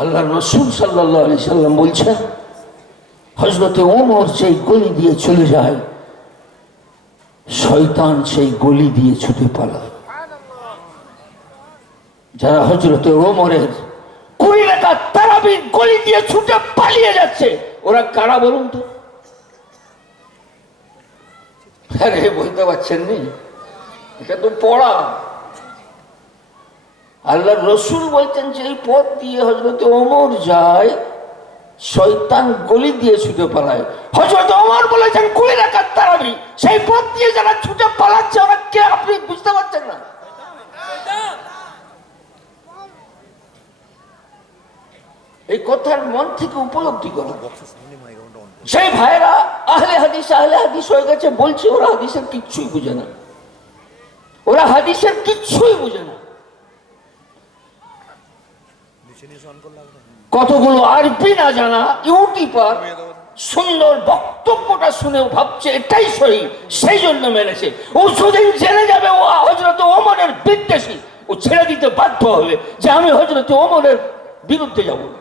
আল্লাহ রসুল সাল্লাহ আলি সাল্লাম বলছেন হজরতে ওমর সেই গলি দিয়ে চলে যায়। শয়তান সেই গলি দিয়ে ছুটে পালায়। যারা হজরতে ওমরের কুড়ি রেখা তারাবির গলি দিয়ে ছুটে পালিয়ে যাচ্ছে, ওরা কারা বলুন তো? আরে, বলতে পারছেন নি? এটা তো পড়া। আল্লাহ রসুল বলছেন যে এই পথ দিয়ে হজরত ওমর যায়, শয়তান গলি দিয়ে ছুটে পালায়। হজরত ওমর বলেছেন কুড়ি রাখার তারাবি, সেই পথ দিয়ে যারা ছুটে পালাচ্ছে, ওরা কে আপনি বুঝতে পারছেন না? এই কথার মন থেকে উপলব্ধি করা। সেই ভাইরা আহলে হাদিস আহলে হাদিস হয়ে গেছে, বলছে, ওরা হাদিসের কিচ্ছুই বুঝে না। ওরা হাদিসের কিচ্ছুই বুঝে না। কতগুলো আরবি না জানা ইউটিউবার সুন্দর বক্তব্যটা শুনেও ভাবছে এটাই সহি সেই জন্য মেনেছে ও সুদিন জেনে যাবে ও হজরত ওমরের বিদ্বেষী। ও ছেড়ে দিতে বাধ্য হবে যে আমি হজরত ওমরের বিরুদ্ধে যাব। না